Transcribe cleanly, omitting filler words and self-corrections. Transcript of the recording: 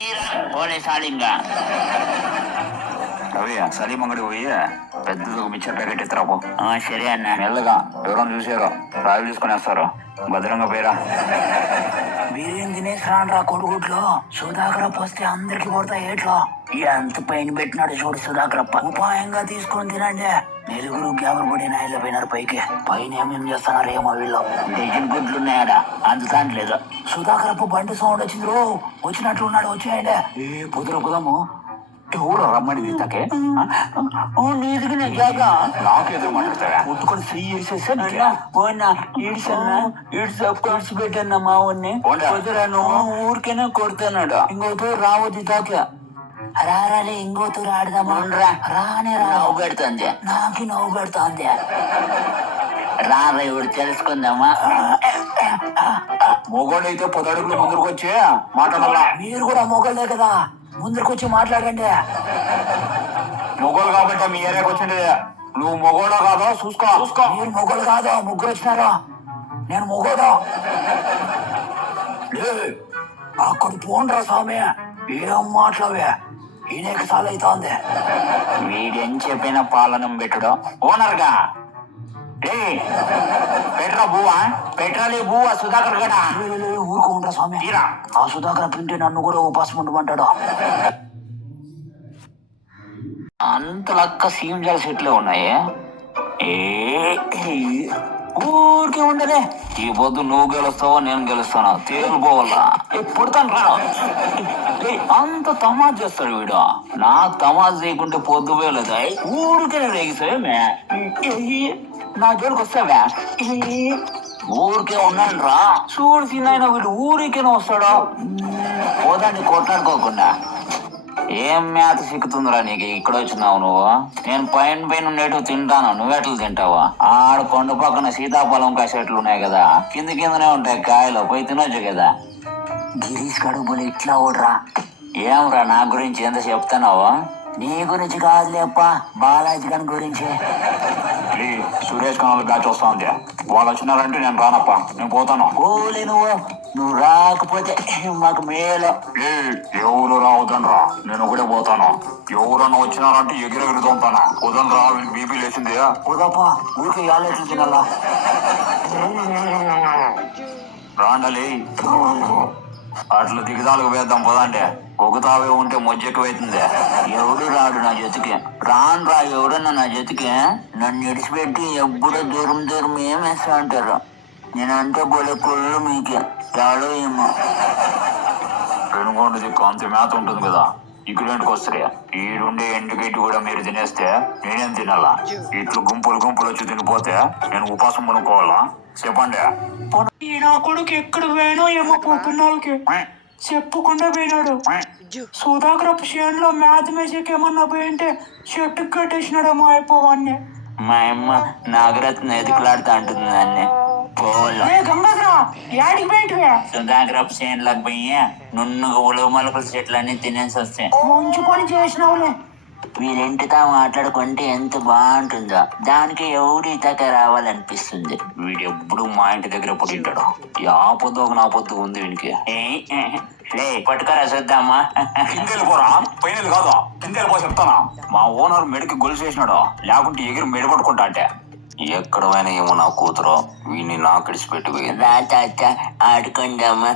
పోలీసాలింగా రవి సలీం అంగడి పోయి పెద్దది మిక్చర్ ప్యాకెట్ ఎత్తురాపో. సరే అన్న. మెల్లగా ఎవరైనా చూసారో రాయలు తీసుకుని వేస్తారు. భద్రంగా పేరా బిర్యానీ తినేసి రాండ్రా కొడుగుట్లో. సుధాకరప్ప వస్తే అందరికి పడతాయి ఏట్లో. ఎంత పైన పెట్టినాడు చూడు సుధాకరప్ప. ఉపాయంగా తీసుకొని తినండి. నలుగురు గ్యాబర్ పడి నాయలు పోయినారు పైకి. పైన ఏమేం చేస్తున్నారు ఏమో వీళ్ళు. డజన్ గుడ్లు ఉన్నాయడా అందుతాంట్లేదు. సుధాకరప్ప బండి సౌండ్ వచ్చింది రో. వచ్చినట్లున్నాడు వచ్చాయండి. ఏ పొద్దురపుదాము ఎవరు రమ్మని ఇంతకే నీదిగిన జాగా నాకేదో మాట్లాడతావా? ఉత్తుకొని చెయ్యి ఇడిసి పెట్టన్నా మా ఊరిని కుదరను ఊరికైనా కొడుతున్నాడు. ఇంకోతో రావద్దు తాక రారాలే ఇంకోతో ఆడదామా రానే నవ్వు పెడుతుంది. నాకు నవ్వు పెడుతుంది. రారా ఇప్పుడు తెలుసుకుందామా. మొగోడైతే 10 అడుగులు ముందుకు వచ్చి మాట్లాడాలా. మీరు కూడా మొగోళ్ళే కదా ముందరికి వచ్చి మాట్లాడండి. మొగోలు కాబట్టి మీ ఏరియాకి వచ్చింది. నువ్వు మొగోడా కాదో చూసుకో. మీరు మొగోలు కాదో ముగ్గురు వచ్చినారు. నేను మొగోడా అక్కడ పోండ్రా స్వామి. ఏం మాట్లావే ఈయనకి సాల్ అవుతుంది. వీడేం చెప్పిన పాలనం పెట్టడం ఓనర్గా పెట్రా బువ్వా పెట్రాలే బువ్వా సుధాకర్ గడా ఊరుకో ఉంటా స్వామి. ఆ సుధాకర్ ప్రింటే నన్ను కూడా ఉపాసం ఉండమంటాడు. అంత లక్క సీఎంజాల సెట్లే ఉన్నాయి. ఊరికే ఉండలే. ఈ పొద్దు నువ్వు గెలుస్తావో నేను గెలుస్తాను తేలిపోవాలా. పుడతాను రా. అంత తమాజ్ చేస్తాడు వీడు. నాకు తమాజ్ చేయకుంటే పొద్దు వేయలేదు. ఊరికే రేగిసావే నా జోలికి వస్తావా? ఊరికే ఉన్నాను రా. చూడు సినాయన వీడు ఊరికేనే వస్తాడు. పోదాన్ని కొట్లాడుకోకుండా. ఏం మేత సిక్కుతుందిరా నీకు ఇక్కడ వచ్చినావు నువ్వు? నేను పైన ఉండేటివి తింటాను. నువ్వెట్లు తింటావా? ఆడ కొండ పక్కన సీతాఫలం కాయ చెట్లు ఉన్నాయి కదా, కిందనే ఉంటాయి కాయలు. పోయి తినొచ్చు కదా. గిరీష్ కడుపులు ఇట్లా ఓడరా. ఏమ్రా నా గురించి ఎంత చెప్తున్నావు? నీ గురించి కాదులేప్ప బాలాజీ గారి గురించి. సురేష్ కనాలు బ్యాచ్ వస్తా ఉంది. వాళ్ళు వచ్చినారంటే నేను రానప్ప. నేను పోతాను. ఓలే నువ్వు రాకపోతే మాకు మేలు. ఎవరు రావద్దనరా. నేను ఒకటే పోతాను. ఎవరన్నా వచ్చినారంటే ఎగిరెగిరి తోముతాను. వదనరా బీపీ లేచింది. వదప్ప ఊరికి యాలెట్లు తినాలా. రాండలి అట్లా దిగదాలకు వేద్దాం పదంటే. ఒకతావే ఉంటే మొజ్జెక్కువైతుంది. ఎవడు రాడు నా జతికి. రా ఎవడన్నా నా జతికి. నన్ను ఇడిచిపెట్టి ఎప్పుడు దూరం ఏమేస్తా అంటారు. నేనంటే బోలే కొళ్ళు మీకే రాడో ఏమో. పెనుగొండ దిక్కు అంత మేత ఉంటుంది కదా, ఇక్కడేంటికి వస్తాయి. ఈడుండే ఎండుగడ్డి కూడా మీరు తినేస్తే నేనేం తినాలా? ఇట్లు గుంపులు వచ్చి తినిపోతే నేను ఉపాసం పనుకోవాలా? చెప్పండి. నా కొడుకు ఎక్కడ పోయినో ఏమో పొద్దున్నకి చెప్పకుండా పోయినాడు. సుధాకర్ చేనులో మేత మేసేకి ఏమన్నా పోయింటే చెట్టుకు కట్టేసినాడు మా అయిపోవాన్ని. మా అమ్మ నాగరత్న ఎదుకులాడుతా అంటుంది దాన్ని. సుధాకర్ చేనులకు పోయి నున్నుగా ఉలవ మొలకల చెట్లన్నీ తినేసి వస్తే మంచి పని చేసినావులే. వీరింటితో మాట్లాడుకుంటే ఎంత బాగుంటుందో. దానికి ఎవరి దాకా రావాలనిపిస్తుంది. వీడు ఎప్పుడు మా ఇంటి దగ్గర పుట్టింటాడు. ఆ పొద్దు ఒక నా పొద్దు ఉంది వీడికి. పట్టుకరా చూద్దామా. కిందెళ్ళి పోరా. పైన కాదు కిందెళ్ళి పో చెప్తానా. మా ఓనర్ మెడికి గొలుసు వేసినాడు. లేకుంటే ఎగిరి మెడ పట్టుకుంటా అంటే. ఎక్కడ పోయినా ఏమో నా కూతురు వీడిని నాకు ఇడిచిపెట్టిపోయింది. ఆడుకుందామా.